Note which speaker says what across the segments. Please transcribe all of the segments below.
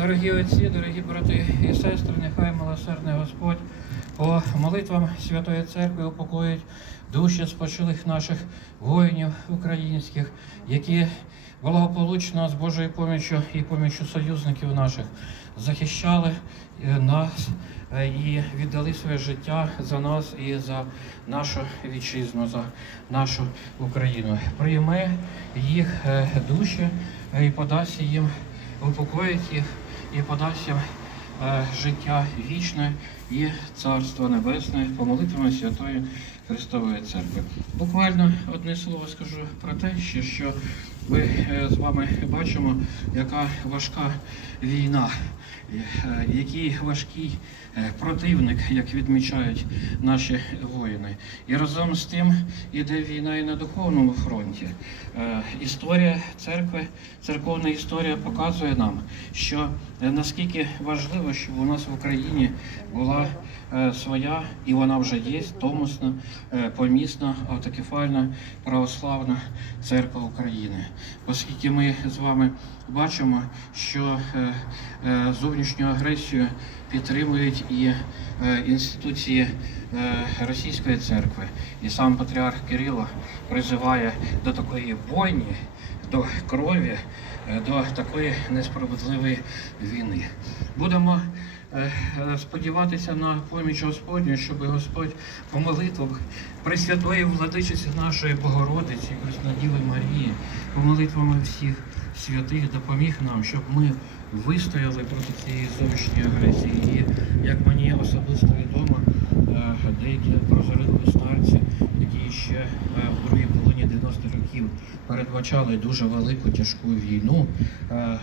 Speaker 1: Дорогі отці, дорогі брати і сестри, нехай милосердний Господь по молитвам Святої Церкви упокоїть душі спочилих наших воїнів українських, які благополучно з Божою поміччю і поміччю союзників наших захищали е, нас е, і віддали своє життя за нас і за нашу вітчизну, за нашу Україну. Прийме їх е, душі і подасть їм, упокоїть їх і подасть їм е, життя вічне і Царство Небесне по молитвам Святої Христової Церкви. Буквально одне слово скажу про те, що ми е, з вами бачимо, яка важка війна, е, який важкий е, противник, як відмічають наші воїни. І разом з тим іде війна і на духовному фронті. Історія церкви, церковна історія показує нам, що наскільки важливо, щоб у нас в Україні була е, своя, і вона вже є, томосна, е, помісна, автокефальна православна церква України. Оскільки ми з вами бачимо, що е, зовнішню агресію підтримують і інституції Російської церкви, і сам патріарх Кирило призиває до такої бойні, до крові, е, до такої несправедливої війни. Будемо е, сподіватися на поміч Господню, щоб Господь по молитвах Пресвятої владичиці нашої Богородиці, Преснодіви Марії, по молитвами всіх святих допоміг нам, щоб ми вистояли проти цієї зовнішньої агресії. І як мені особисто відомо, деякі прозорливі старці, які ще е, в другій половині 90-х років передбачали дуже велику тяжку війну, е, е,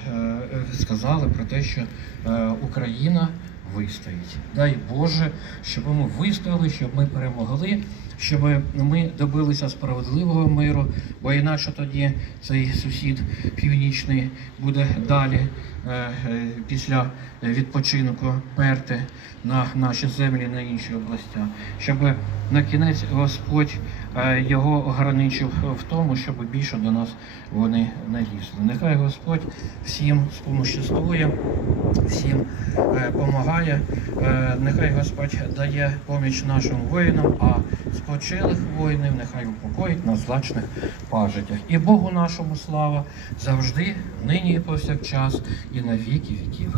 Speaker 1: сказали про те, що е, Україна вистоїть. Дай Боже, щоб ми вистояли, щоб ми перемогли, щоб ми добилися справедливого миру, бо інакше тоді цей сусід північний буде далі е, е, після відпочинку перти на наші землі, на інші області, щоб на кінець Господь е, його ограничив в тому, щоб більше до нас вони не лізли. Нехай Господь всім спомоществує, всім допомагає. Нехай Господь дає поміч нашим воїнам, а спочилих воїнів нехай упокоїть на злачних пажитях. І Богу нашому слава завжди, нині і повсякчас, і на віки віків.